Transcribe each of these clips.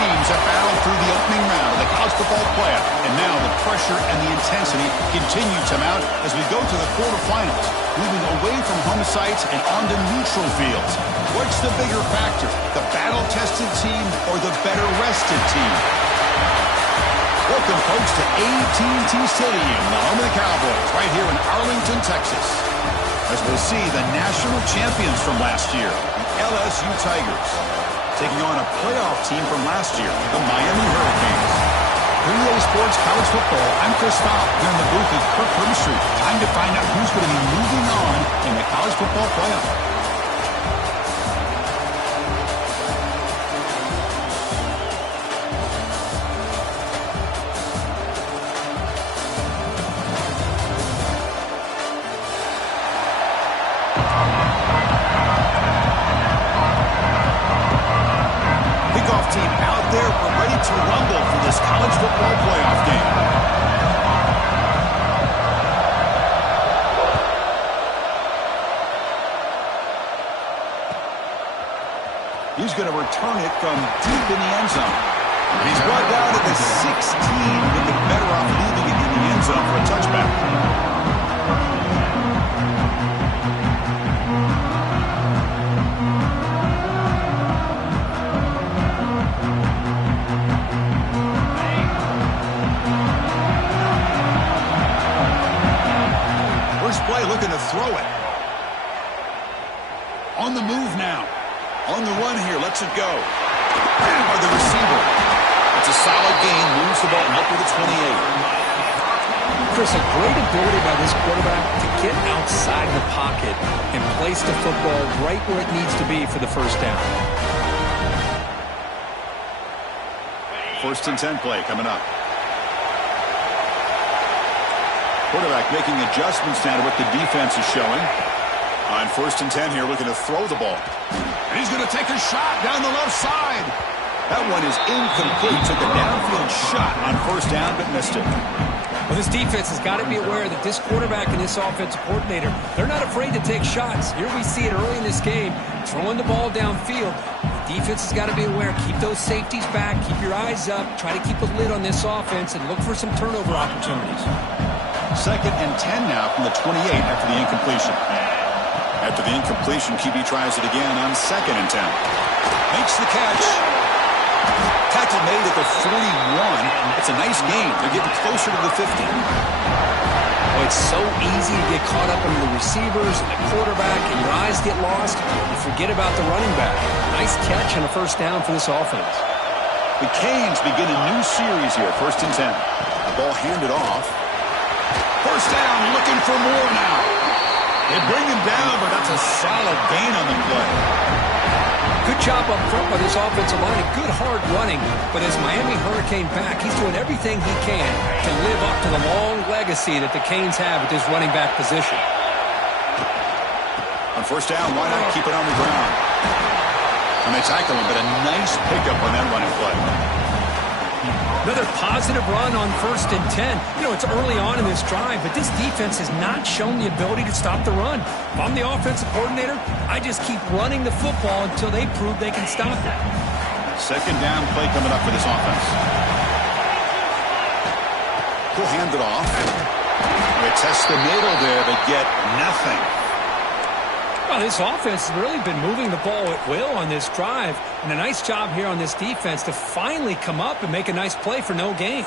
teams have battled through the opening round of the college football playoff, and now the pressure and the intensity continue to mount as we go to the quarterfinals, moving away from home sites and onto neutral fields. What's the bigger factor, the battle-tested team or the better-rested team? Welcome, folks, to AT&T Stadium, the home of the Cowboys, right here in Arlington, Texas. As we'll see the national champions from last year, the LSU Tigers, taking on a playoff team from last year, the Miami Hurricanes. For EA Sports College Football, I'm Chris Fowl, here in the booth with Kirk Herbstreit. Time to find out who's going to be moving on in the college football playoff. Team out there, we're ready to rumble for this college football playoff game. He's going to return it from deep in the end zone. He's brought down to the 16, but the better off leaving it in the end zone for a touchback. Play looking to throw it. On the move now. On the run here. Lets it go. By the receiver. It's a solid gain. Moves the ball up to the 28. Chris, a great ability by this quarterback to get outside the pocket and place the football right where it needs to be for the first down. First and 10 play coming up. Quarterback making adjustments now to what the defense is showing. On first and 10 here, looking to throw the ball. And he's going to take a shot down the left side. That one is incomplete. Took a downfield shot on first down, but missed it. Well, this defense has got to be aware that this quarterback and this offensive coordinator, they're not afraid to take shots. Here we see it early in this game, throwing the ball downfield. The defense has got to be aware. Keep those safeties back. Keep your eyes up. Try to keep a lid on this offense and look for some turnover opportunities. Second and 10 now from the 28 after the incompletion. After the incompletion, QB tries it again on second and 10. Makes the catch. Tackle made at the 41. It's a nice gain. They're getting closer to the 50. Well, it's so easy to get caught up in the receivers and the quarterback, and your eyes get lost. You forget about the running back. Nice catch and a first down for this offense. The Canes begin a new series here. First and 10. The ball handed off. First down, looking for more now. They bring him down, but that's a solid gain on the play. Good job up front by this offensive line. Good hard running. But as Miami Hurricane back, he's doing everything he can to live up to the long legacy that the Canes have at this running back position. On first down, why not keep it on the ground? And they tackle him, but a nice pickup on that running play. Another positive run on first and 10. You know, it's early on in this drive, but this defense has not shown the ability to stop the run. If I'm the offensive coordinator, I just keep running the football until they prove they can stop it. Second down play coming up for this offense. He'll hand it off. They test the middle there, but get nothing. Well, this offense has really been moving the ball at will on this drive, and a nice job here on this defense to finally come up and make a nice play for no gain.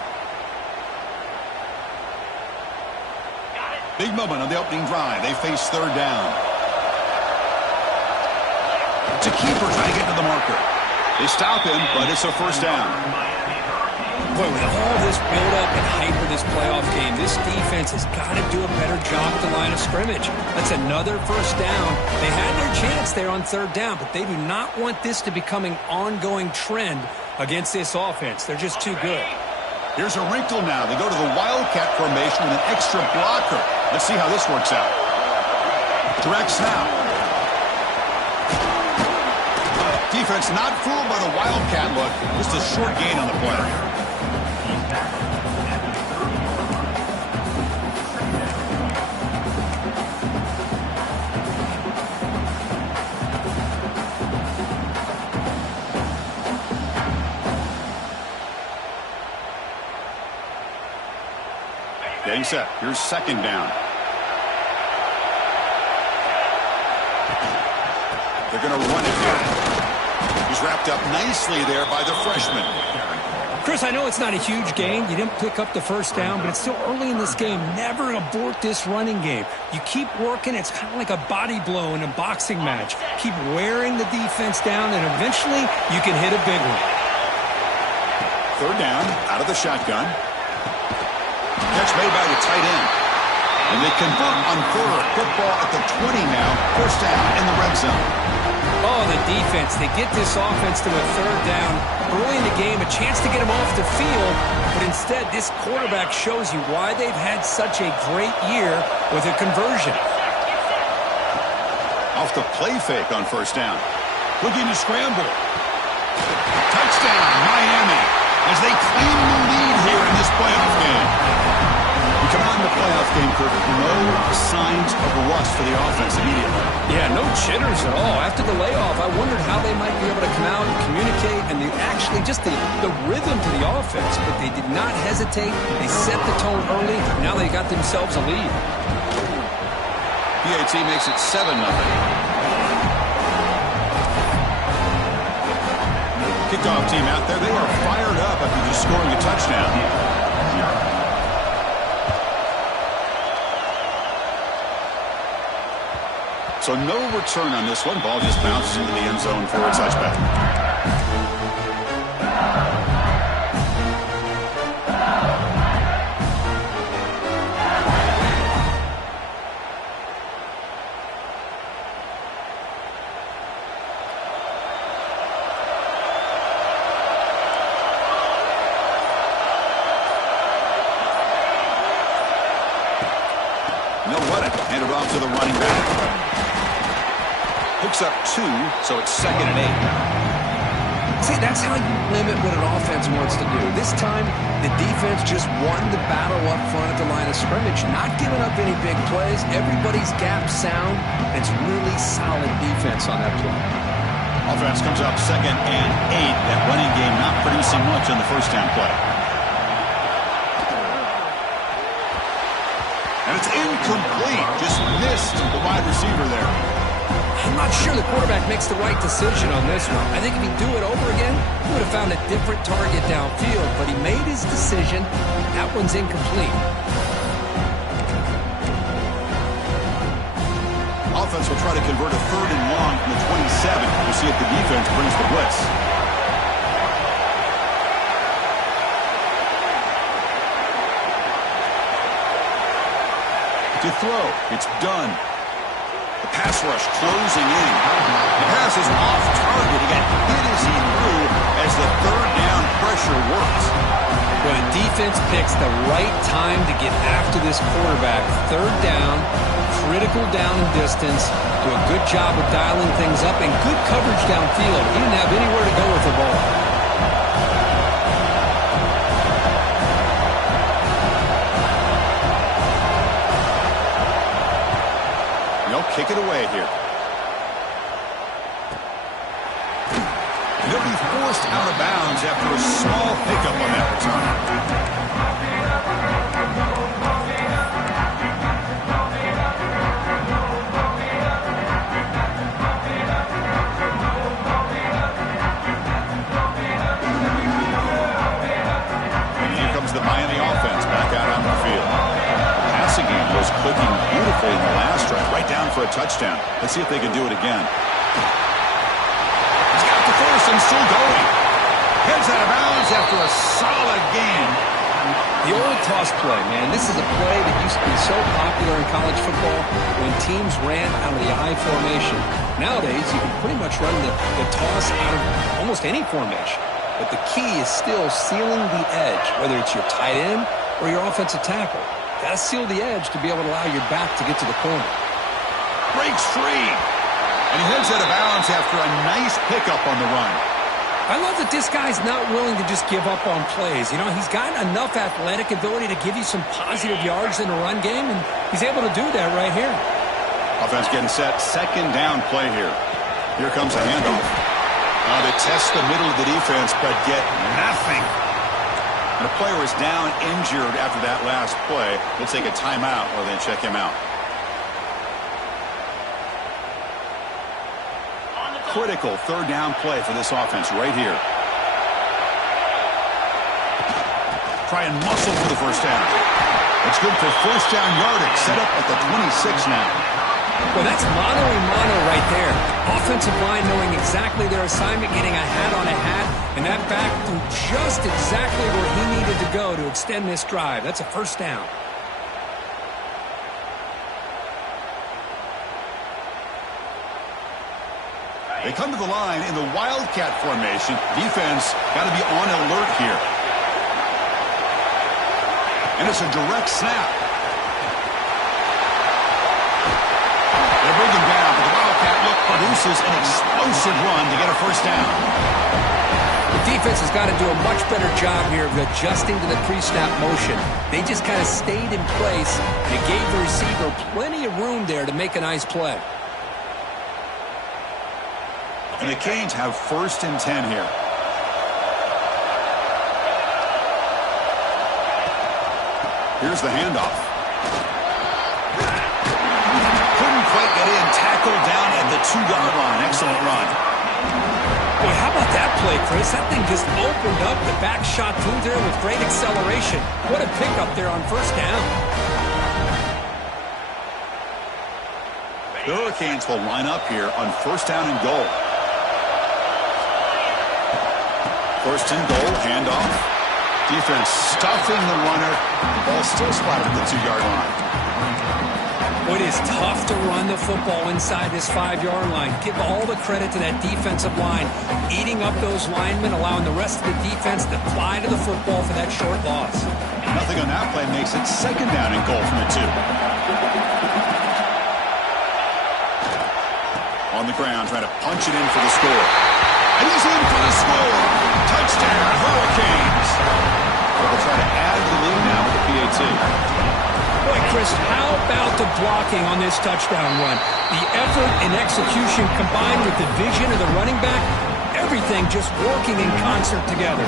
Big moment on the opening drive. They face third down. It's a keeper trying to get to the marker. They stop him, but it's a first down. Boy, with all this build-up and hype of this playoff game, this defense has got to do a better job at the line of scrimmage. That's another first down. They had their chance there on third down, but they do not want this to become an ongoing trend against this offense. They're just too good. Here's a wrinkle now. They go to the Wildcat formation with an extra blocker. Let's see how this works out. Direct snap. Defense not fooled by the Wildcat look. Just a short gain on the play. Getting set. Here's second down. They're going to run it here. He's wrapped up nicely there by the freshman. Chris, I know it's not a huge gain. You didn't pick up the first down, but it's still early in this game. Never abort this running game. You keep working. It's kind of like a body blow in a boxing match. Keep wearing the defense down, and eventually you can hit a big one. Third down, out of the shotgun. Catch made by the tight end. And they convert on third. Football at the 20 now. First down in the red zone. Oh, the defense. They get this offense to a third down early in the game, a chance to get them off the field, but instead this quarterback shows you why they've had such a great year with a conversion. Off the play fake on first down. Looking to scramble. Touchdown, Miami, as they claim the lead here in this playoff game. We come on in the playoff game, Kirk, no signs of rust for the offense immediately. Yeah, no jitters at all. After the layoff, I wondered how they might be able to come out and communicate, and actually just the rhythm to the offense, but they did not hesitate. They set the tone early. Now they got themselves a lead. PAT makes it 7-0. Kickoff team out there. They are fired up after just scoring a touchdown. So no return on this one. Ball just bounces into the end zone for a touchback. No, what it. Handed off to the running back. Hooks up 2, so it's 2nd and 8. See, that's how you limit what an offense wants to do. This time, the defense just won the battle up front at the line of scrimmage, not giving up any big plays. Everybody's gap sound, and it's really solid defense on that play. Offense comes up 2nd and 8. That running game not producing much on the first down play. And it's incomplete. Just missed the wide receiver there. I'm not sure the quarterback makes the right decision on this one. I think if he'd do it over again, he would have found a different target downfield, but he made his decision. That one's incomplete. Offense will try to convert a 3rd and long from the 27. We'll see if the defense brings the blitz. To throw, it's done. The pass rush closing in. The pass is off target. He got hit as he threw as the 3rd down pressure works. Well, the defense picks the right time to get after this quarterback. 3rd down, critical down and distance. Do a good job of dialing things up and good coverage downfield. He didn't have anywhere to go with the ball. Kick it away here. He'll be forced out of bounds after a small hiccup on that return. And here comes the Miami offense back out on the field. Passing game was clicking beautifully in the last drive, right down for a touchdown. Let's see if they can do it again. He's got the first and still going. Heads out of bounds after a solid gain. The old toss play, man. This is a play that used to be so popular in college football when teams ran out of the I formation. Nowadays, you can pretty much run the toss out of almost any formation. But the key is still sealing the edge, whether it's your tight end or your offensive tackle. Got to seal the edge to be able to allow your back to get to the corner. Breaks free. And he heads out of bounds after a nice pickup on the run. I love that this guy's not willing to just give up on plays. You know, he's got enough athletic ability to give you some positive yards in the run game, and he's able to do that right here. Offense getting set. 2nd down play here. Here comes a handoff. They test the middle of the defense, but get nothing. And a player is down injured after that last play. They'll take a timeout while they check him out. Critical third down play for this offense right here. Try and muscle for the first down. It's good for first down yardage. Set up at the 26 now. Well, that's mano-a-mano right there. Offensive line knowing exactly their assignment, getting a hat on a hat, and that back threw just exactly where he needed to go to extend this drive. That's a first down. They come to the line in the Wildcat formation. Defense got to be on alert here. And it's a direct snap. They bring him down, but the Wildcat look produces an explosive run to get a first down. The defense has got to do a much better job here of adjusting to the pre-snap motion. They just kind of stayed in place, and it gave the receiver plenty of room there to make a nice play. And the Canes have first and 10 here. Here's the handoff. Couldn't quite get in. Tackled down at the 2-yard line. Excellent run. Boy, how about that play, Chris? That thing just opened up. The back shot through there with great acceleration. What a pickup there on first down. The Hurricanes will line up here on first down and goal. First and goal, handoff. Defense stuffing the runner. Ball still spotted at the 2-yard line. It is tough to run the football inside this 5-yard line. Give all the credit to that defensive line. Eating up those linemen, allowing the rest of the defense to fly to the football for that short loss. Nothing on that play makes it second down and goal from the 2. On the ground, trying to punch it in for the score. And he's in for the score. Touchdown, Hurricanes. They'll try to add to the lead now with the PAT. Boy, Chris, how about the blocking on this touchdown run? The effort and execution combined with the vision of the running back, everything just working in concert together.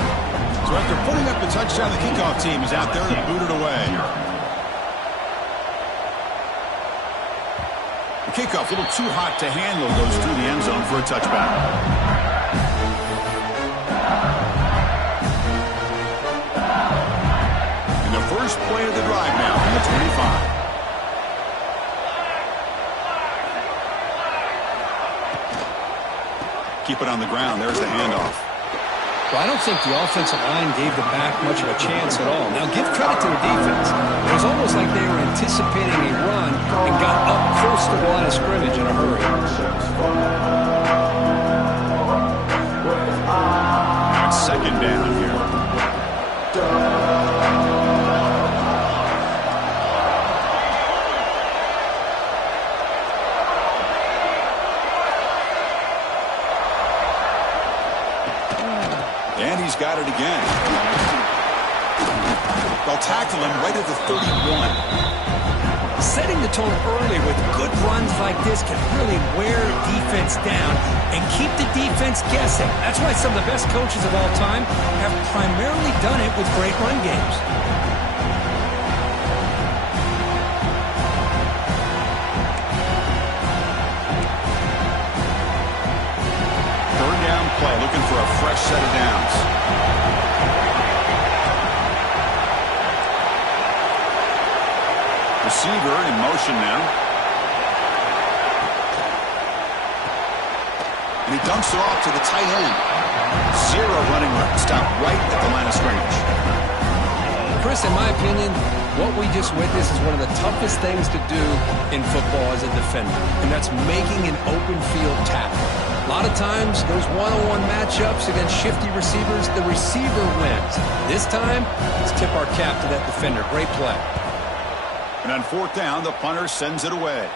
So after putting up the touchdown, the kickoff team is out there to boot it away. The kickoff, a little too hot to handle, goes through the end zone for a touchback. First play of the drive now from the 25. Keep it on the ground. There's the handoff. Well, I don't think the offensive line gave the back much of a chance at all. Now, give credit to the defense. It was almost like they were anticipating a run and got up close to the line of scrimmage in a hurry. Now it's second down here. And he's got it again. They'll tackle him right at the 31. Setting the tone early with good runs like this can really wear defense down and keep the defense guessing. That's why some of the best coaches of all time have primarily done it with great run games. Third down play, looking for a fresh set of downs. Receiver in motion now. And he dumps it off to the tight end. Zero running room. Stop right at the line of scrimmage. Chris, in my opinion, what we just witnessed is one of the toughest things to do in football as a defender, and that's making an open field tackle. A lot of times, those one-on-one matchups against shifty receivers, the receiver wins. This time, let's tip our cap to that defender. Great play. And on fourth down, the punter sends it away.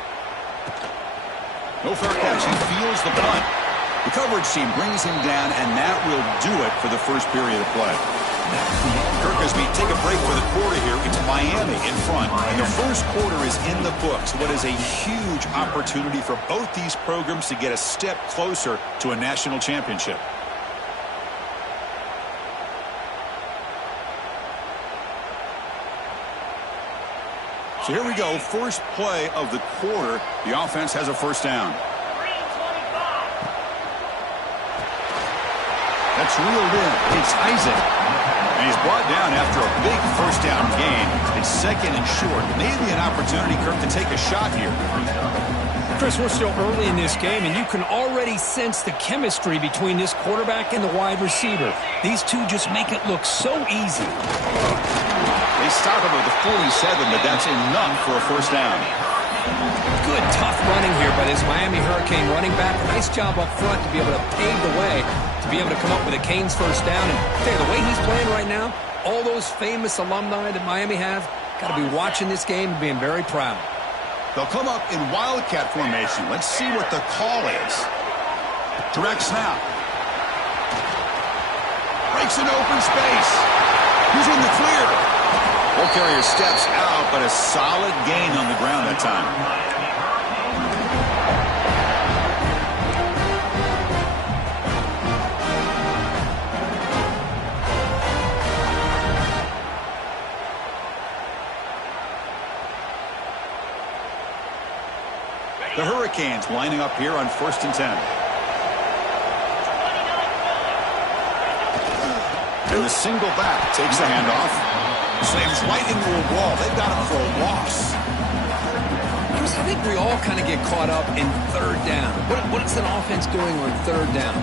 No fair catch. He feels the punt. The coverage team brings him down, and that will do it for the first period of play. Kirk, as we take a break for the quarter here, it's Miami in front, and the first quarter is in the books. What is a huge opportunity for both these programs to get a step closer to a national championship. So here we go, first play of the quarter. The offense has a first down. That's reeled in. It's Isaac. And he's brought down after a big first down gain. It's second and short. Maybe an opportunity, Kirk, to take a shot here. Chris, we're still early in this game, and you can already sense the chemistry between this quarterback and the wide receiver. These two just make it look so easy. They stop him at the 47, but that's enough for a first down. Good, tough running here by this Miami Hurricane running back. Nice job up front to be able to pave the way, to be able to come up with a Canes first down. And I tell you, the way he's playing right now, all those famous alumni that Miami have, got to be watching this game and being very proud. They'll come up in Wildcat formation. Let's see what the call is. Direct snap. Breaks an open space. He's in the clear. Ball carrier steps out, but a solid gain on the ground that time. The Hurricanes lining up here on 1st and 10. And the single back takes the handoff. Slams right into a wall. They've got him for a loss. Chris, I think we all kind of get caught up in third down. What is an offense doing on third down?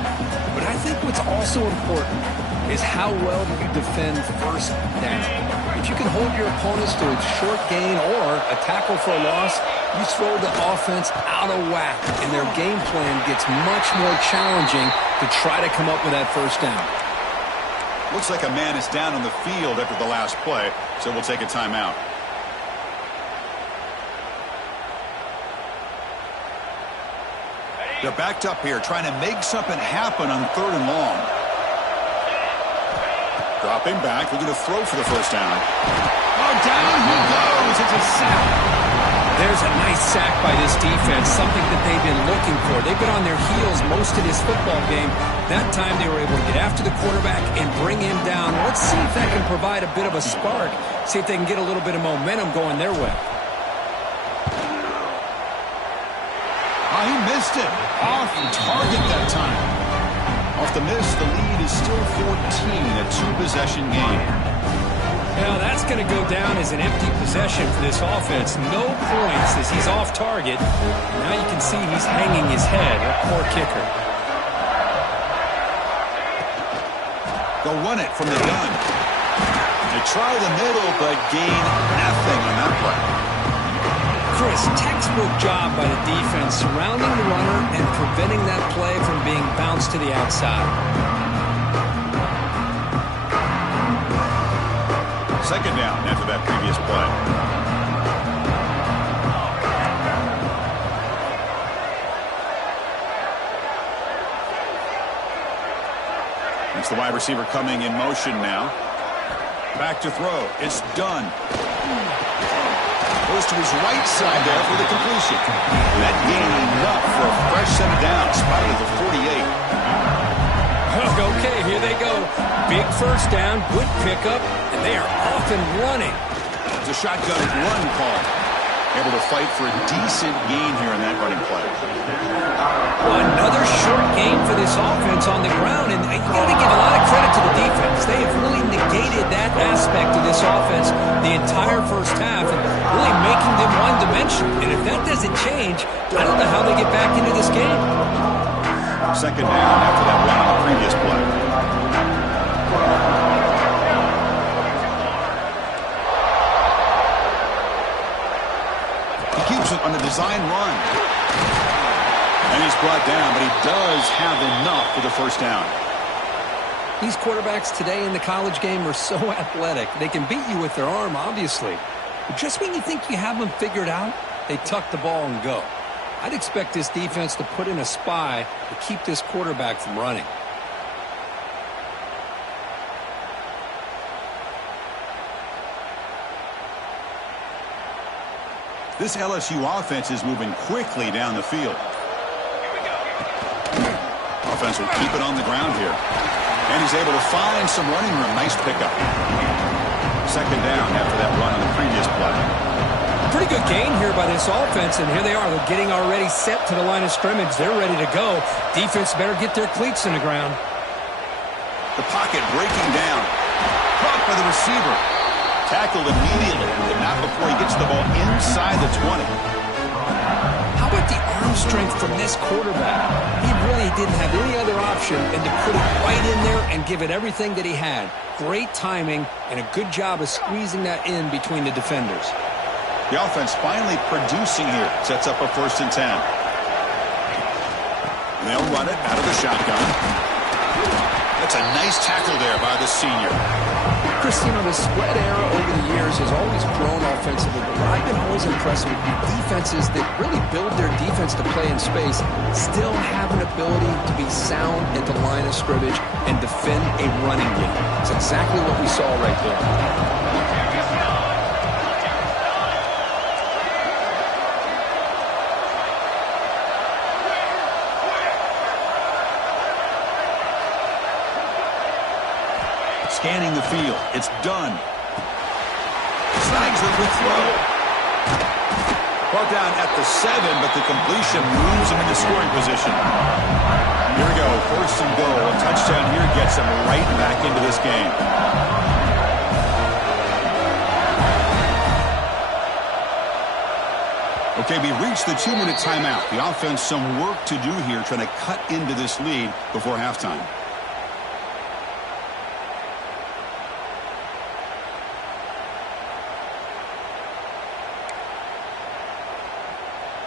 But I think what's also important is how well do you defend first down. If you can hold your opponents to a short gain or a tackle for a loss, you throw the offense out of whack, and their game plan gets much more challenging to try to come up with that first down. Looks like a man is down on the field after the last play, so we'll take a timeout. They're backed up here, trying to make something happen on 3rd and long. Dropping back, looking to throw for the first down. Oh, down he goes. It's a sack. There's a nice sack by this defense, something that they've been looking for. They've been on their heels most of this football game. That time they were able to get after the quarterback and bring him down. Let's see if that can provide a bit of a spark, see if they can get a little bit of momentum going their way. Oh, he missed it. Off target that time. Off the miss, the lead is still 14, a 2-possession game. Now that's going to go down as an empty possession for this offense. No points as he's off target. Now you can see he's hanging his head. A poor kicker. They'll run it from the gun. They try the middle, but gain nothing on that play. Chris, textbook job by the defense surrounding the runner and preventing that play from being bounced to the outside. Second down after that previous play. It's the wide receiver coming in motion now. Back to throw. It's done. Goes to his right side there for the completion. That gain enough for a fresh set of downs. Spotted at the 48. Okay, here they go. Big first down, good pickup, and they are off and running. It's a shotgun run call. Able to fight for a decent gain here in that running play. Another short game for this offense on the ground, and you got to give a lot of credit to the defense. They have really negated that aspect of this offense the entire first half, and really making them one-dimensional. And if that doesn't change, I don't know how they get back into this game. Second down after that run on the previous play. He keeps it on the design run. And he's brought down, but he does have enough for the first down. These quarterbacks today in the college game are so athletic. They can beat you with their arm, obviously. But just when you think you have them figured out, they tuck the ball and go. I'd expect this defense to put in a spy to keep this quarterback from running. This LSU offense is moving quickly down the field. Offense will keep it on the ground here. And he's able to find some running room. Nice pickup. Second down after that run on the previous play. Pretty gain here by this offense, and here they are. They're getting already set to the line of scrimmage. They're ready to go. Defense better get their cleats in the ground. The pocket breaking down. Caught by the receiver. Tackled immediately, but not before he gets the ball inside the 20. How about the arm strength from this quarterback? He really didn't have any other option than to put it right in there and give it everything that he had. Great timing and a good job of squeezing that in between the defenders. The offense finally producing here. Sets up a 1st and 10. They'll run it out of the shotgun. That's a nice tackle there by the senior. Chris, you know, the spread era over the years has always grown offensively, but what I've been always impressed with defenses that really build their defense to play in space still have an ability to be sound at the line of scrimmage and defend a running game. It's exactly what we saw right there. Scanning the field. It's done. Snags the throw. Brought down at the 7, but the completion moves him into scoring position. Here we go. 1st and goal. A touchdown here gets him right back into this game. Okay, we reached the 2-minute timeout. The offense some work to do here trying to cut into this lead before halftime.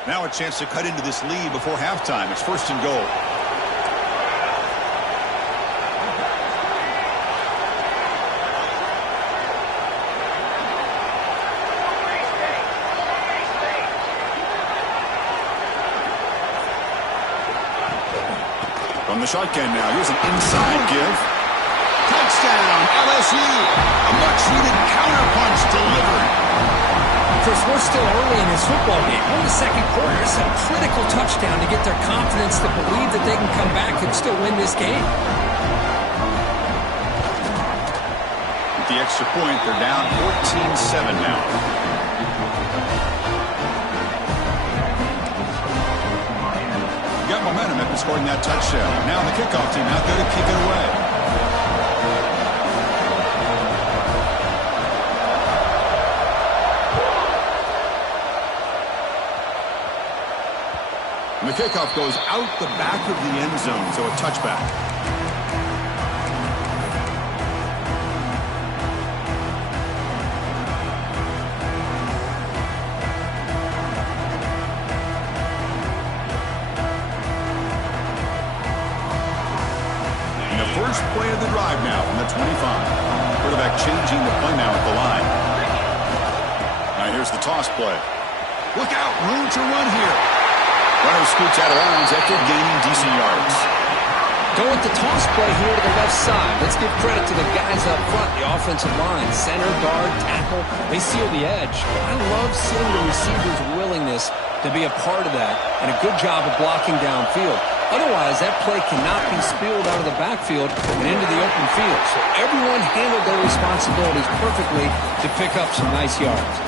Now a chance to cut into this lead before halftime. It's 1st and goal. From the shotgun now. Here's an inside give. Touchdown, LSU. A much-needed counterpunch delivered. Chris, we're still early in this football game. We're in the 2nd quarter. It's a critical touchdown to get their confidence to believe that they can come back and still win this game. With the extra point, they're down 14-7 now. Got momentum after scoring that touchdown. Now the kickoff team out there to kick it away. And the kickoff goes out the back of the end zone, so a touchback. And the first play of the drive now on the 25. Quarterback changing the play now at the line. Now here's the toss play. Look out, room to run here. Runner scoots out of bounds after gaining decent yards. Go with the toss play here to the left side. Let's give credit to the guys up front, the offensive line. Center, guard, tackle, they seal the edge. I love seeing the receiver's willingness to be a part of that and a good job of blocking downfield. Otherwise, that play cannot be spilled out of the backfield and into the open field. So everyone handled their responsibilities perfectly to pick up some nice yards.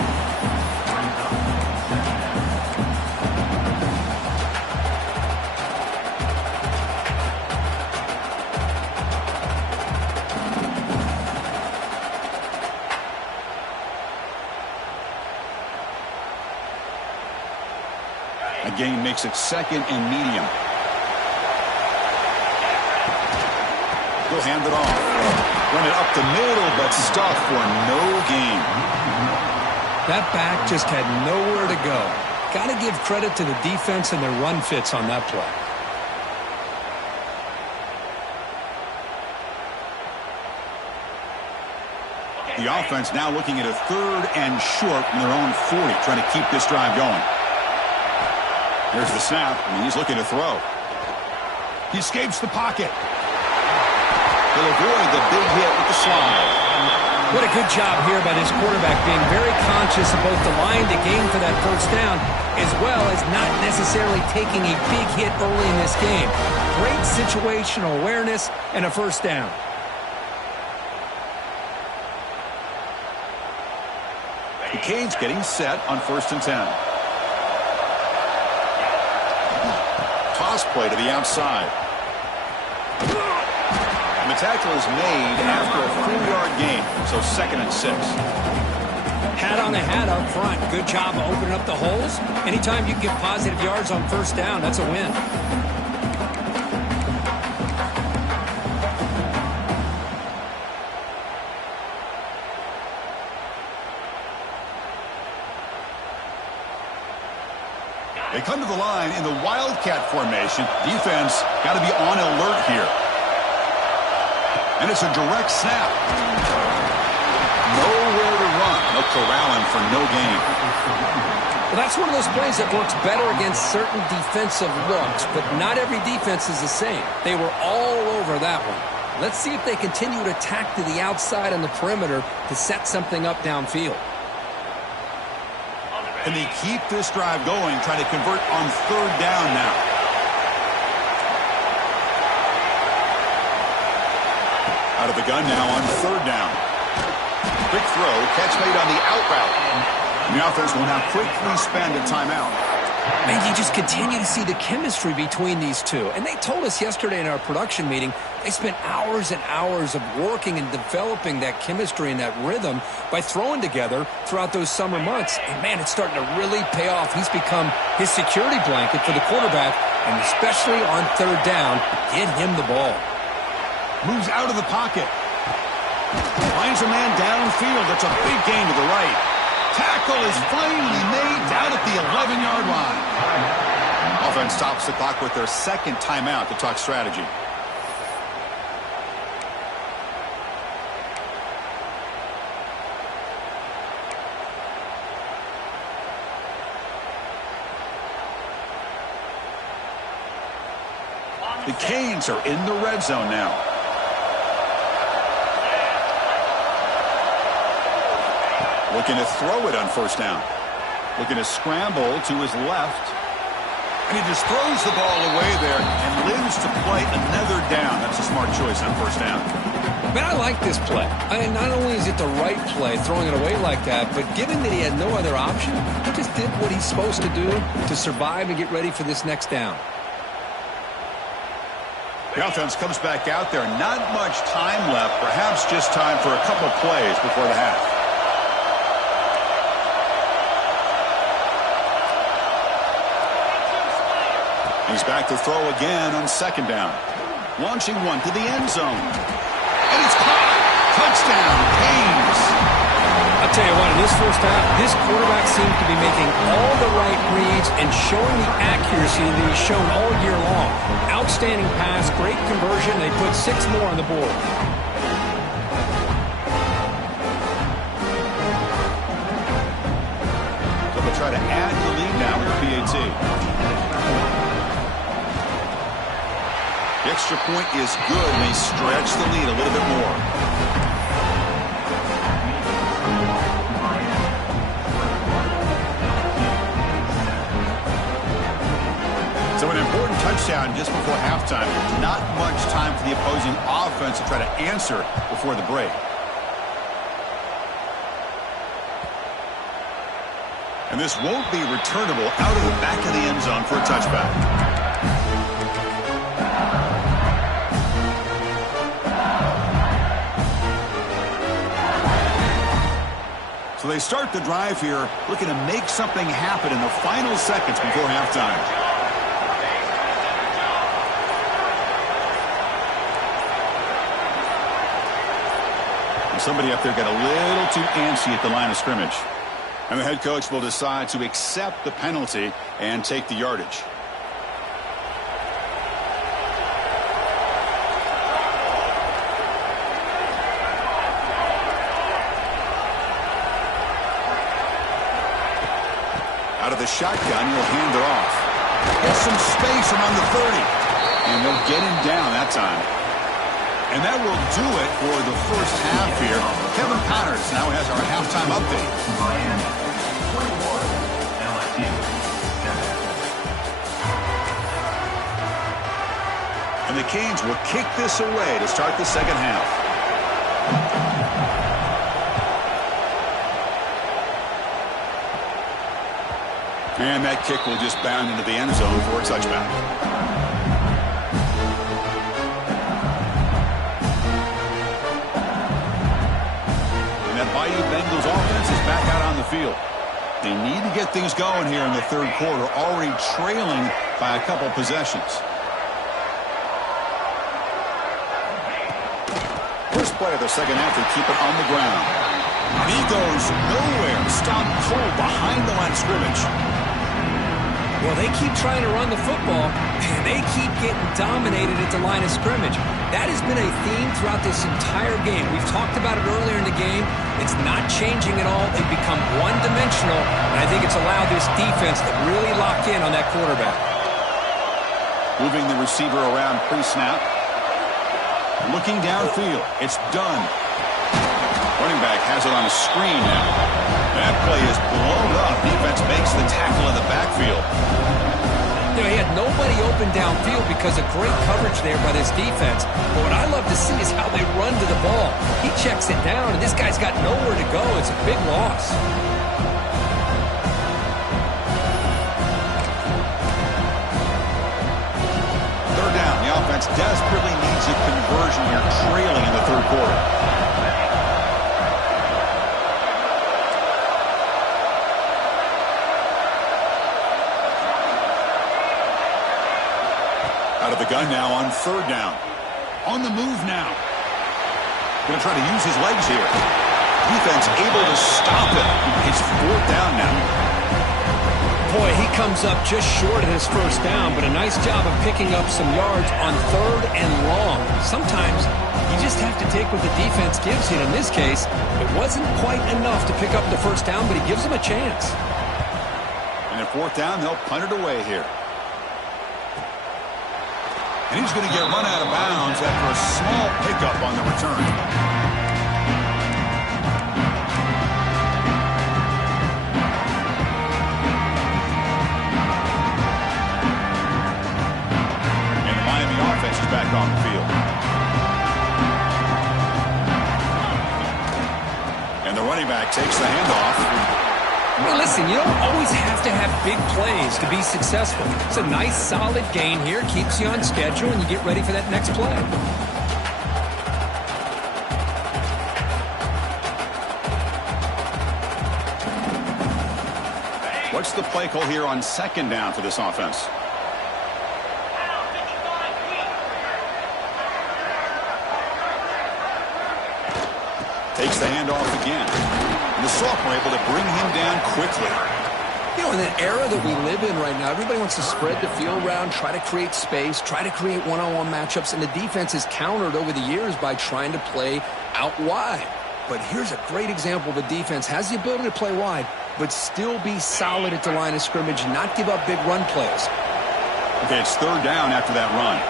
Gain makes it 2nd and medium. He'll hand it off. Run it up the middle, but stuffed for no gain. That back just had nowhere to go. Got to give credit to the defense and their run fits on that play. The offense now looking at a 3rd and short from their own 40, trying to keep this drive going. There's the snap, and he's looking to throw. He escapes the pocket. He'll avoid the big hit with the slide. What a good job here by this quarterback, being very conscious of both the line to gain for that 1st down, as well as not necessarily taking a big hit early in this game. Great situational awareness and a 1st down. The Canes getting set on 1st and 10. Toss play to the outside. And the tackle is made after a 4-yard gain, so 2nd and 6. Hat on the hat up front. Good job of opening up the holes. Anytime you can get positive yards on 1st down, that's a win. They come to the line in the Wildcat formation. Defense got to be on alert here. And it's a direct snap. Nowhere to run. No corralling for no gain. Well, that's one of those plays that works better against certain defensive looks, but not every defense is the same. They were all over that one. Let's see if they continue to attack to the outside on the perimeter to set something up downfield. Can they keep this drive going, trying to convert on 3rd down now? Out of the gun now on 3rd down. Quick throw, catch made on the out route. And the offense will now quickly spend a timeout. Man, you just continue to see the chemistry between these two. And they told us yesterday in our production meeting, they spent hours and hours of working and developing that chemistry and that rhythm by throwing together throughout those summer months. And, man, it's starting to really pay off. He's become his security blanket for the quarterback, and especially on 3rd down, get him the ball. Moves out of the pocket. Finds a man downfield. That's a big gain to the right. Tackle is finally made down at the 11-yard line. Offense stops the clock with their 2nd timeout to talk strategy. The Canes are in the red zone now. Looking to throw it on 1st down. Looking to scramble to his left. And he just throws the ball away there and lives to play another down. That's a smart choice on 1st down. Man, I like this play. Not only is it the right play, throwing it away like that, but given that he had no other option, he just did what he's supposed to do to survive and get ready for this next down. The offense comes back out there. Not much time left. Perhaps just time for a couple of plays before the half. He's back to throw again on 2nd down. Launching one to the end zone. And it's caught. Touchdown, Canes. I'll tell you what, in this 1st half, this quarterback seems to be making all the right reads and showing the accuracy that he's shown all year long. Outstanding pass, great conversion. They put 6 more on the board. So they'll try to add the lead now with the PAT. The extra point is good, and they stretch the lead a little bit more. So an important touchdown just before halftime. Not much time for the opposing offense to try to answer before the break. And this won't be returnable out of the back of the end zone for a touchback. So they start the drive here, looking to make something happen in the final seconds before halftime. And somebody up there got a little too antsy at the line of scrimmage. And the head coach will decide to accept the penalty and take the yardage. Out of the shotgun, he'll hand it off. Gets some space around the 30. And they'll get him down that time. And that will do it for the 1st half here. Kevin Connors now has our halftime update. And the Canes will kick this away to start the 2nd half. And that kick will just bound into the end zone for a touchback. And that Bayou Bengals offense is back out on the field. They need to get things going here in the third quarter, already trailing by a couple possessions. First play of the second half, they keep it on the ground. And he goes nowhere. Stopped cold behind the line of scrimmage. Well, they keep trying to run the football, and they keep getting dominated at the line of scrimmage. That has been a theme throughout this entire game. We've talked about it earlier in the game. It's not changing at all. They've become one-dimensional, and I think it's allowed this defense to really lock in on that quarterback. Moving the receiver around pre-snap. Looking downfield. It's done. Running back has it on a screen now. That play is blown up. Defense makes the tackle in the backfield. You know, he had nobody open downfield because of great coverage there by this defense. But what I love to see is how they run to the ball. He checks it down, and this guy's got nowhere to go. It's a big loss. Third down. The offense desperately needs a conversion here, trailing in the third quarter. Out of the gun now on third down. On the move now. Going to try to use his legs here. Defense able to stop it. It's fourth down now. Boy, he comes up just short of his first down, but a nice job of picking up some yards on third and long. Sometimes you just have to take what the defense gives you. In this case, it wasn't quite enough to pick up the first down, but he gives them a chance. And at fourth down, they'll punt it away here. And he's going to get run out of bounds after a small pickup on the return. And the Miami offense is back on the field. And the running back takes the handoff. Well, listen, you don't always have to have big plays to be successful. It's a nice, solid gain here. Keeps you on schedule, and you get ready for that next play. What's the play call here on second down for this offense? Takes the handoff again. And the sophomore able to bring him down quickly. You know, in an era that we live in right now, everybody wants to spread the field around, try to create space, try to create one-on-one matchups, and the defense is countered over the years by trying to play out wide. But here's a great example. The defense has the ability to play wide, but still be solid at the line of scrimmage, not give up big run plays. Okay, it's third down after that run.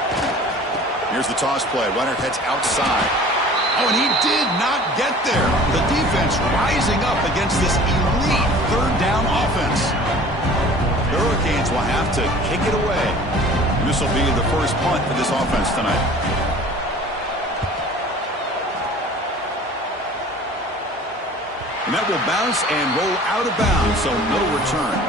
Here's the toss play. Runner heads outside. Oh, and he did not get there. The defense rising up against this elite third down offense. The Hurricanes will have to kick it away. This will be the first punt for this offense tonight. And that will bounce and roll out of bounds, so no return.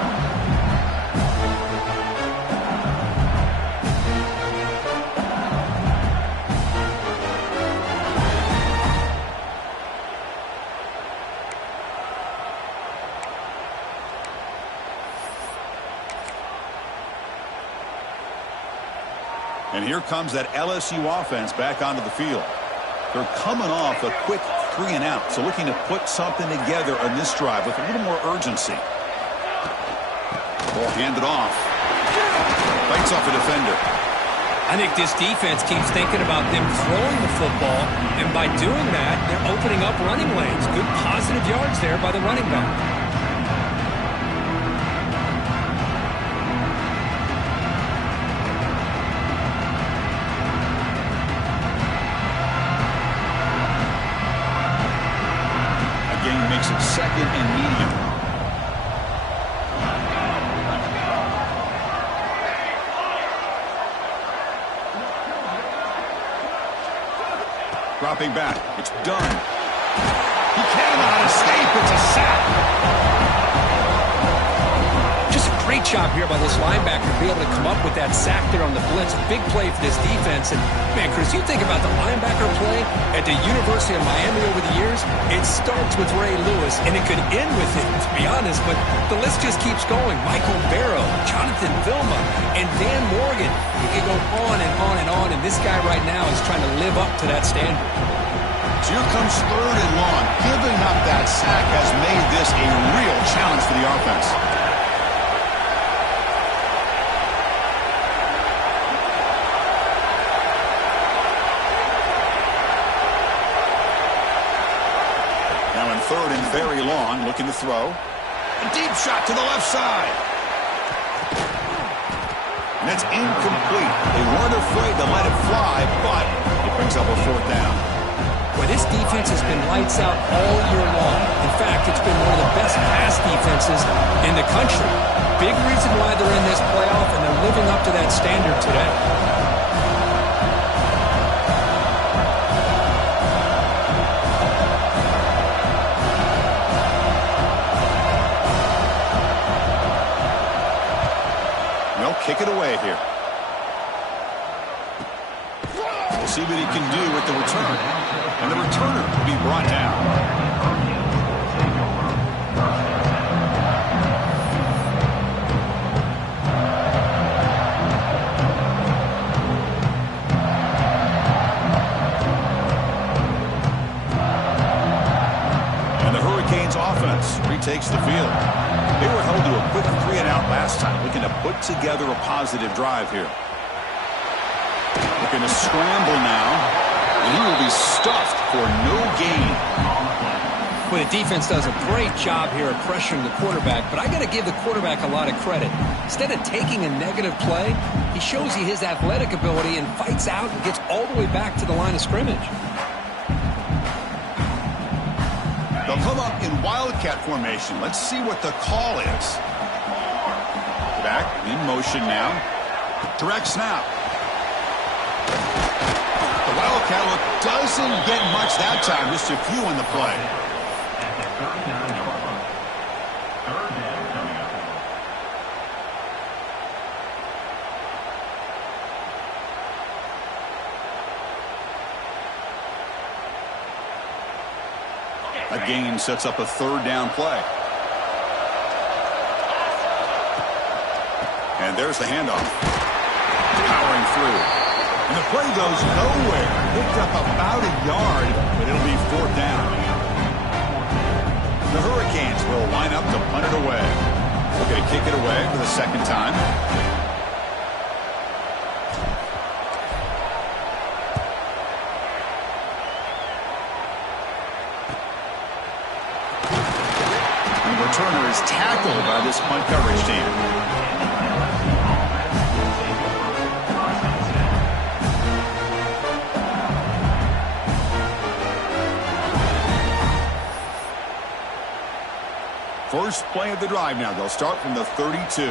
And here comes that LSU offense back onto the field. They're coming off a quick 3 and out, so looking to put something together on this drive with a little more urgency. Ball handed off. Bites off a defender. I think this defense keeps thinking about them throwing the football, and by doing that, they're opening up running lanes. Good positive yards there by the running back. Makes it second and medium. Dropping back. It's done. He cannot escape. It's a sack. Just a Great job here by this linebacker to be able to come up with that sack there on the blitz. A big play for this defense. And, man, Chris, you think about the linebacker play at the University of Miami over the years, it starts with Ray Lewis, and it could end with him, to be honest, but the list just keeps going. Michael Barrow, Jonathan Vilma, and Dan Morgan. You can go on and on and on, and this guy right now is trying to live up to that standard. So here comes 3rd and long. Giving up that sack has made this a real challenge for the offense. Now in 3rd and very long, looking to throw. A deep shot to the left side. And it's incomplete. They weren't afraid to let it fly, but it brings up a 4th down. Well, this defense has been lights out all year long. In fact, it's been one of the best pass defenses in the country. Big reason why they're in this playoff, and they're living up to that standard today. Well, kick it away here. We'll see what he can do with the return. And the returner will be brought down. And the Hurricanes offense retakes the field. They were held to a quick 3-and-out last time, looking to put together a positive drive here. Looking to scramble now. And he will be stuffed for no gain. Well, the defense does a great job here of pressuring the quarterback, but I got to give the quarterback a lot of credit. Instead of taking a negative play, he shows you his athletic ability and fights out and gets all the way back to the line of scrimmage. They'll come up in wildcat formation. Let's see what the call is. Back in motion now. Direct snap. The wildcat look doesn't get much that time. Just a few on the play. A gain sets up a 3rd down play. And there's the handoff. Powering through. And the play goes nowhere. Picked up about a yard, but it'll be 4th down. The Hurricanes will line up to punt it away. Looking to kick it away for the 2nd time. And the returner is tackled by this punt coverage team. First play of the drive now. They'll start from the 32.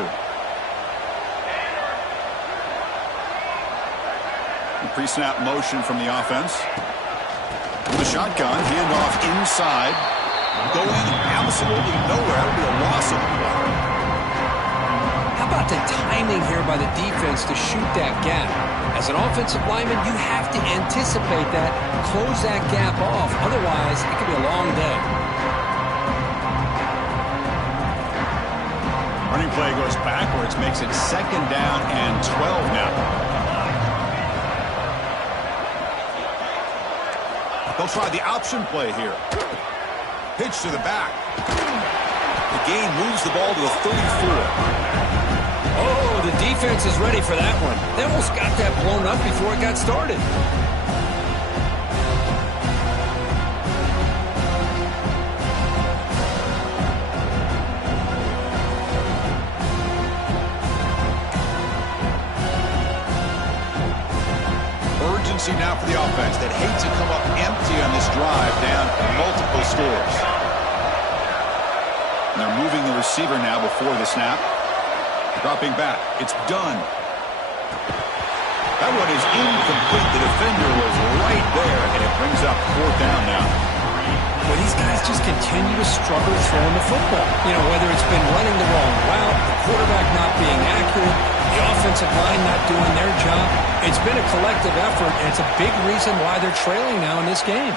Pre-snap motion from the offense. The shotgun, handoff inside. Going absolutely nowhere. It'll be a loss of the ball. How about the timing here by the defense to shoot that gap? As an offensive lineman, you have to anticipate that, close that gap off. Otherwise, it could be a long day. Running play goes backwards, makes it 2nd down and 12 now. They'll try the option play here. Pitch to the back. The gain moves the ball to the 34. Oh, the defense is ready for that one. They almost got that blown up before it got started. Now for the offense that hates to come up empty on this drive down multiple scores. And they're moving the receiver now before the snap. Dropping back. It's done. That one is incomplete. The defender was right there, and it brings up 4th down now. Well, these guys just continue to struggle throwing the football. You know, whether it's been running the wrong route, the quarterback not being accurate, the offensive line not doing their job. It's been a collective effort, and it's a big reason why they're trailing now in this game.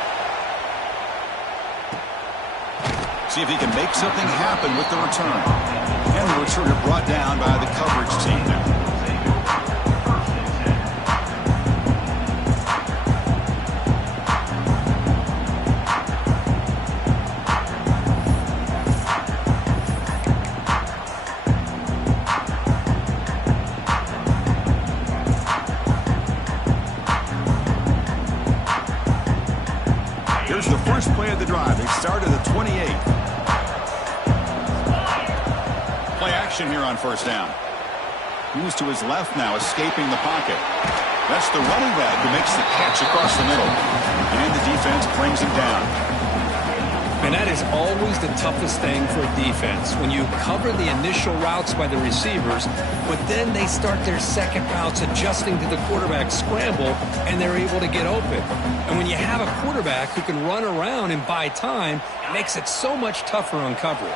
See if he can make something happen with the return. And the returner brought down by the coverage team. Here's the first play of the drive. They start at the 28. Play action here on first down. Moves to his left now, escaping the pocket. That's the running back who makes the catch across the middle. And the defense brings him down. And that is always the toughest thing for a defense, when you cover the initial routes by the receivers, but then they start their second routes adjusting to the quarterback scramble, and they're able to get open. And when you have a quarterback who can run around and buy time, it makes it so much tougher on coverage.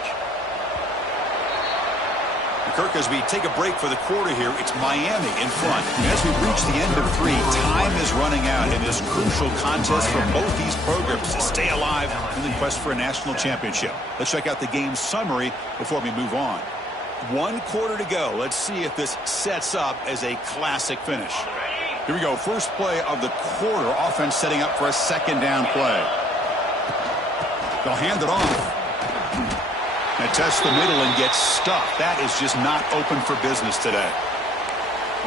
Kirk, as we take a break for the quarter here, it's Miami in front. And as we reach the end of 3, time is running out in this crucial contest for both these programs to stay alive in the quest for a national championship. Let's check out the game summary before we move on. 1 quarter to go. Let's see if this sets up as a classic finish. Here we go. First play of the quarter. Offense setting up for a second down play. They'll hand it off. And test the middle and get stuck. That is just not open for business today.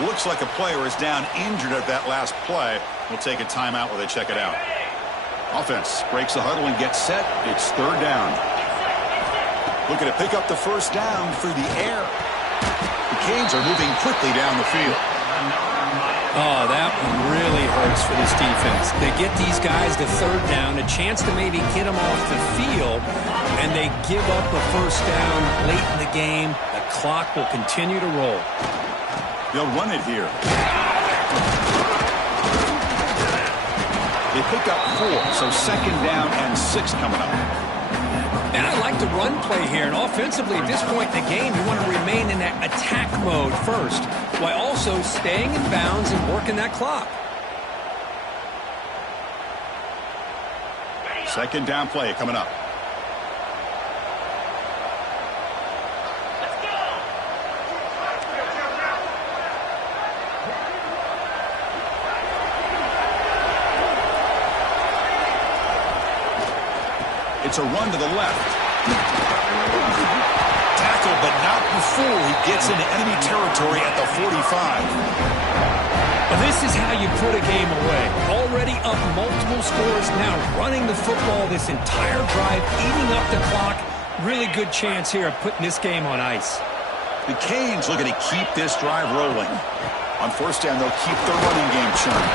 Looks like a player is down injured at that last play. We'll take a timeout while they check it out. Offense breaks the huddle and gets set. It's third down. Looking to pick up the first down through the air. The Canes are moving quickly down the field. Oh, that one really hurts for this defense. They get these guys to third down, a chance to maybe get them off the field, and they give up a first down late in the game. The clock will continue to roll. They'll run it here. They pick up 4, so second down and 6 coming up. And I like the run play here. And offensively, at this point in the game, you want to remain in that attack mode first, while also staying in bounds and working that clock. Second down play coming up. It's a run to the left. Tackle, but not before he gets into enemy territory at the 45. Well, this is how you put a game away. Already up multiple scores, now running the football this entire drive, eating up the clock. Really good chance here of putting this game on ice. The Canes looking to keep this drive rolling. On first down, they'll keep their running game churning.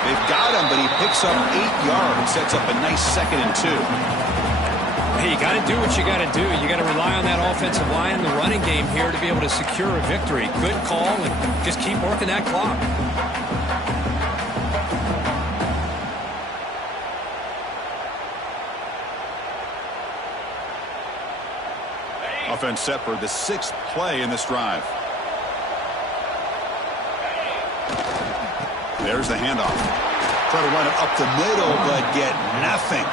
They've got him, but he picks up 8 yards, sets up a nice 2nd and 2. Hey, you got to do what you got to do. You got to rely on that offensive line in the running game here to be able to secure a victory. Good call, and just keep working that clock. Offense set for the 6th play in this drive. There's the handoff. Try to run it up the middle, but get nothing.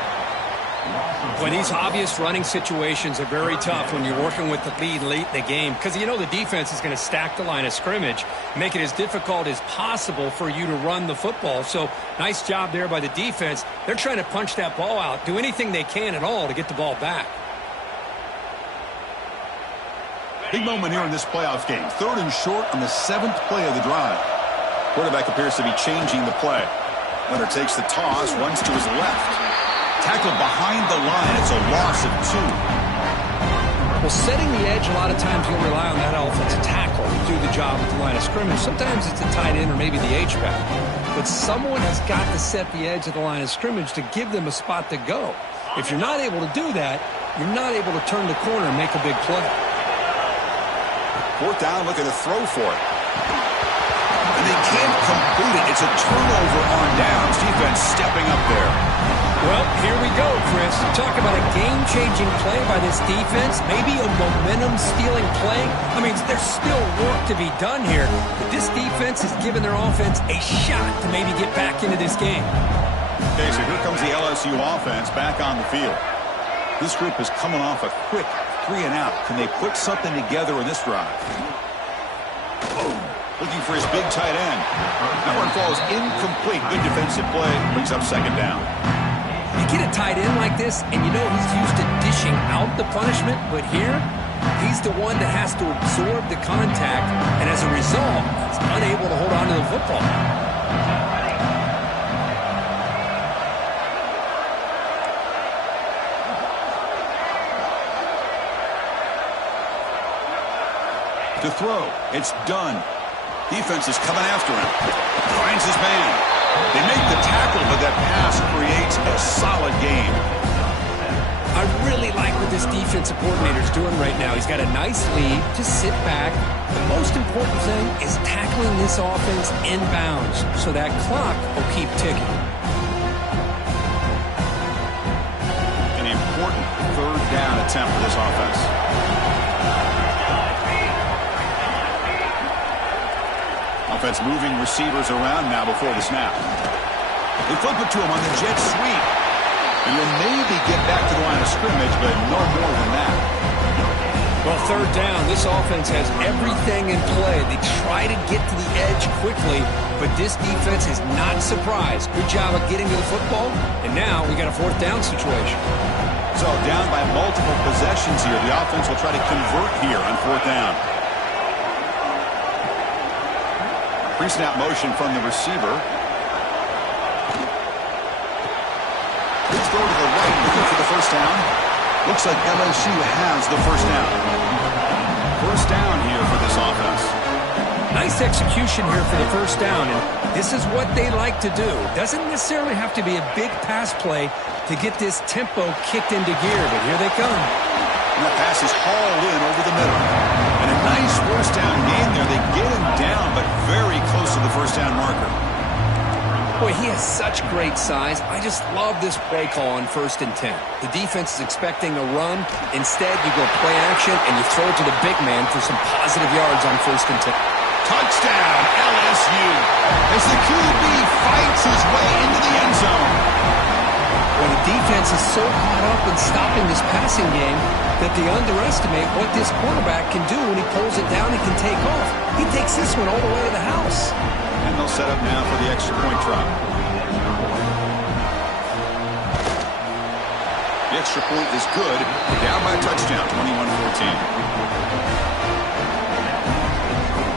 Well, these obvious running situations are very tough when you're working with the lead late in the game, because you know the defense is going to stack the line of scrimmage, make it as difficult as possible for you to run the football. So nice job there by the defense. They're trying to punch that ball out, do anything they can at all to get the ball back. Big moment here in this playoff game. 3rd and short on the 7th play of the drive. Quarterback appears to be changing the play. Leonard takes the toss, runs to his left. Tackled behind the line. It's a loss of 2. Well, setting the edge, a lot of times you'll rely on that offensive tackle to do the job at the line of scrimmage. Sometimes it's a tight end or maybe the H-back. But someone has got to set the edge of the line of scrimmage to give them a spot to go. If you're not able to do that, you're not able to turn the corner and make a big play. 4th down, looking to throw for it. And they can't complete it. It's a turnover on downs. Defense stepping up there. Well, here we go, Chris. Talk about a game-changing play by this defense. Maybe a momentum-stealing play. I mean, there's still work to be done here. But this defense has given their offense a shot to maybe get back into this game. Okay, so here comes the LSU offense back on the field. This group is coming off a quick 3-and-out. Can they put something together in this drive? Looking for his big tight end. That one falls incomplete. Good defensive play. Brings up second down. You get a tight end like this, and you know he's used to dishing out the punishment, but here, he's the one that has to absorb the contact, and as a result, he's unable to hold on to the football. To throw. It's done. Defense is coming after him. Finds his man. They make the tackle, but that pass creates a solid game. I really like what this defensive coordinator is doing right now. He's got a nice lead. Just sit back. The most important thing is tackling this offense inbounds so that clock will keep ticking. An important third down attempt for this offense. Offense moving receivers around now before the snap. They flip it to him on the jet sweep. And will maybe get back to the line of scrimmage, but no more than that. Well, third down, this offense has everything in play. They try to get to the edge quickly, but this defense is not surprised. Good job of getting to the football, and now we got a fourth down situation. So down by multiple possessions here. The offense will try to convert here on fourth down. Pre-snap motion from the receiver. Big throw to the right, looking for the first down. Looks like LSU has the first down. First down here for this offense. Nice execution here for the first down, and this is what they like to do. Doesn't necessarily have to be a big pass play to get this tempo kicked into gear, but here they come. And that pass is hauled in over the middle. And a nice first down gain there. They get him down, but very close to the first down marker. Boy, he has such great size. I just love this play call on 1st and 10. The defense is expecting a run. Instead, you go play action, and you throw it to the big man for some positive yards on 1st and 10. Touchdown, LSU. As the QB fights his way into the end zone. Well, the defense is so caught up in stopping this passing game that they underestimate what this quarterback can do when he pulls it down and can take off. He takes this one all the way to the house. And they'll set up now for the extra point try. The extra point is good. Down by a touchdown, 21-14.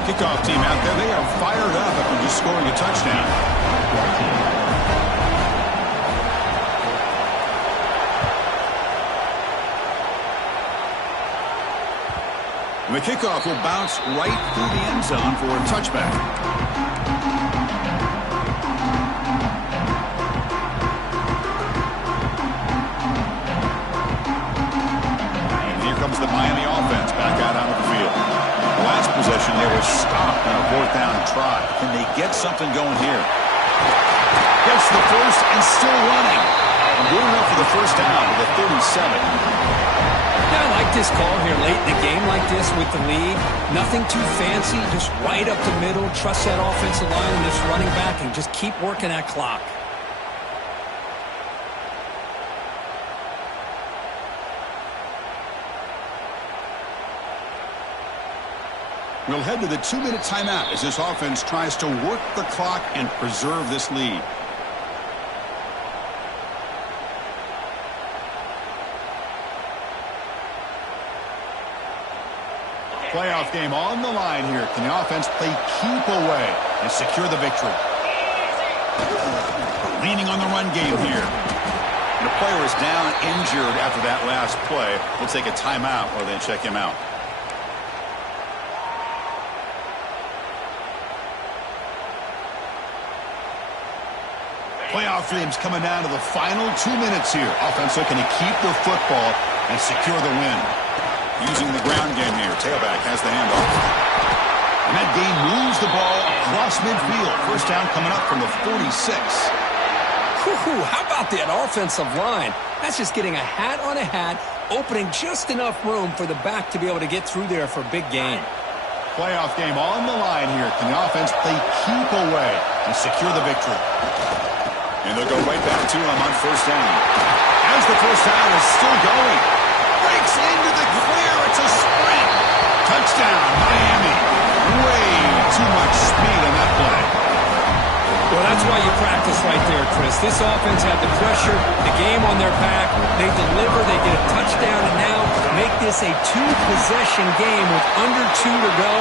Kickoff team out there. They are fired up after just scoring a touchdown. And the kickoff will bounce right through the end zone for a touchback. And here comes the Miami offense back out onto the field. The last possession they were stopped on a fourth down try. Can they get something going here? Gets the first and still running. Good enough for the first down to the 37. Yeah, I like this call here late in the game like this with the lead. Nothing too fancy, just right up the middle. Trust that offensive line and this running back and just keep working that clock. We'll head to the 2-minute timeout as this offense tries to work the clock and preserve this lead. Playoff game on the line here. Can the offense play keep away and secure the victory? Leaning on the run game here. And the player is down injured after that last play. We'll take a timeout or then check him out. Playoff dreams coming down to the final 2 minutes here. Offense looking to keep the football and secure the win. Using the ground game here. Tailback has the handoff. And that game moves the ball across midfield. First down coming up from the 46. Whew, how about that offensive line? That's just getting a hat on a hat, opening just enough room for the back to be able to get through there for a big gain. Playoff game on the line here. Can the offense play keep away and secure the victory? And they'll go right back to him on first down. As the first down is still going. Breaks into the clear. It's a sprint. Touchdown, Miami. Way too much speed on that play. Well, that's why you practice right there, Chris. This offense had the pressure, the game on their back. They deliver, they get a touchdown, and now make this a two-possession game with under 2 to go.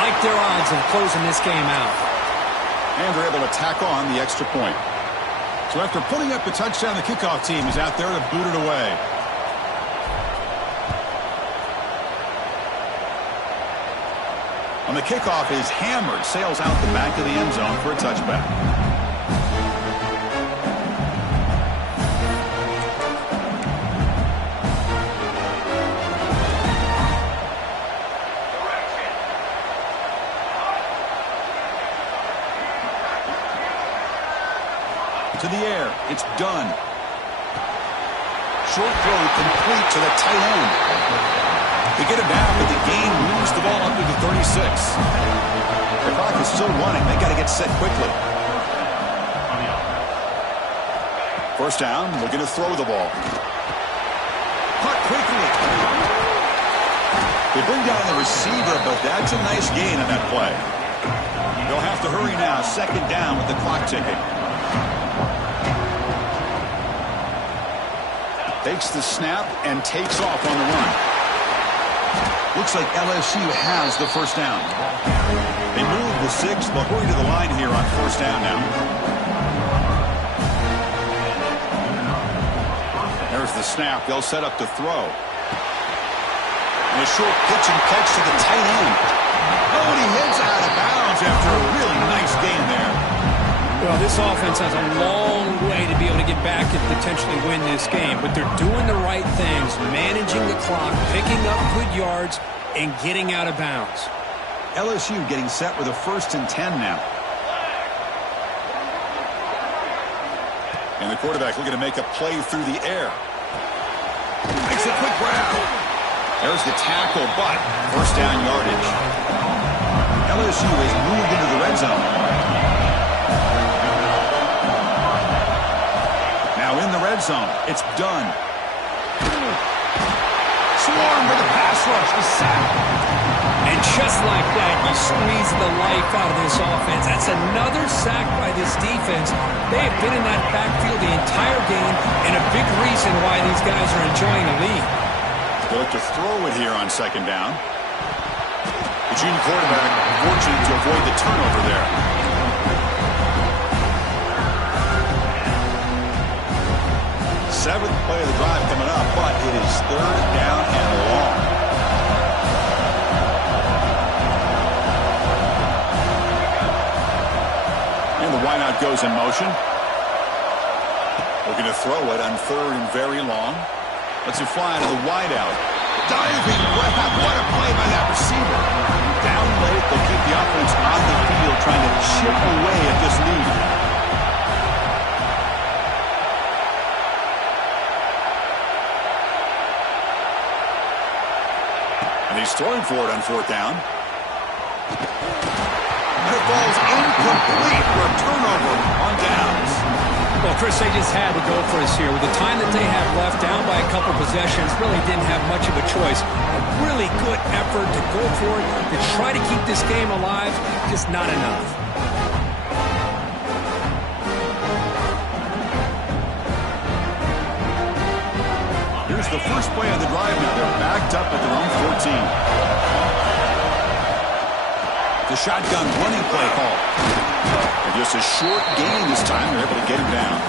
Like their odds of closing this game out. And they're able to tack on the extra point. So after putting up the touchdown, the kickoff team is out there to boot it away. On the kickoff is hammered, sails out the back of the end zone for a touchback. To the air, it's done. Short throw complete to the tight end. They get it down, but the gain moves the ball up to the 36. The clock is still running. They got to get set quickly. First down, looking to throw the ball. Caught quickly. They bring down the receiver, but that's a nice gain on that play. They'll have to hurry now. Second down with the clock ticking. Takes the snap and takes off on the run. Looks like LSU has the first down. They move the 6. They'll hurry to the line here on first down now. There's the snap. They'll set up to throw. And a short pitch and catch to the tight end. Oh, and he hits out of bounds after a really nice gain there. Well, this offense has a long way to be able to get back and potentially win this game, but they're doing the right things, managing the clock, picking up good yards, and getting out of bounds. LSU getting set with a 1st and 10 now. And the quarterback looking to make a play through the air. Makes a quick grab. There's the tackle, but first down yardage. LSU has moved into the red zone. In the red zone, it's done. Swarm with a pass rush, a sack. And just like that, you squeeze the life out of this offense. That's another sack by this defense. They have been in that backfield the entire game, and a big reason why these guys are enjoying the lead. They look to throw it here on second down. The junior quarterback fortunate to avoid the turnover there. Seventh play of the drive coming up, but it is third down and long. And the wideout goes in motion. Looking to throw it on third and very long. Lets it fly to the wideout. Diving grab. What a play by that receiver. Down late, they'll keep the offense on the field trying to chip away at this lead. And he's throwing for it on fourth down. And it falls incomplete for a turnover on downs. Well, Chris, they just had to go for us here. With the time that they have left, down by a couple possessions, really didn't have much of a choice. A really good effort to go for it, to try to keep this game alive, just not enough. Here's the first play of the drive now. They're backed up at their own 14. The shotgun running play call. And just a short gain this time. They're able to get him down.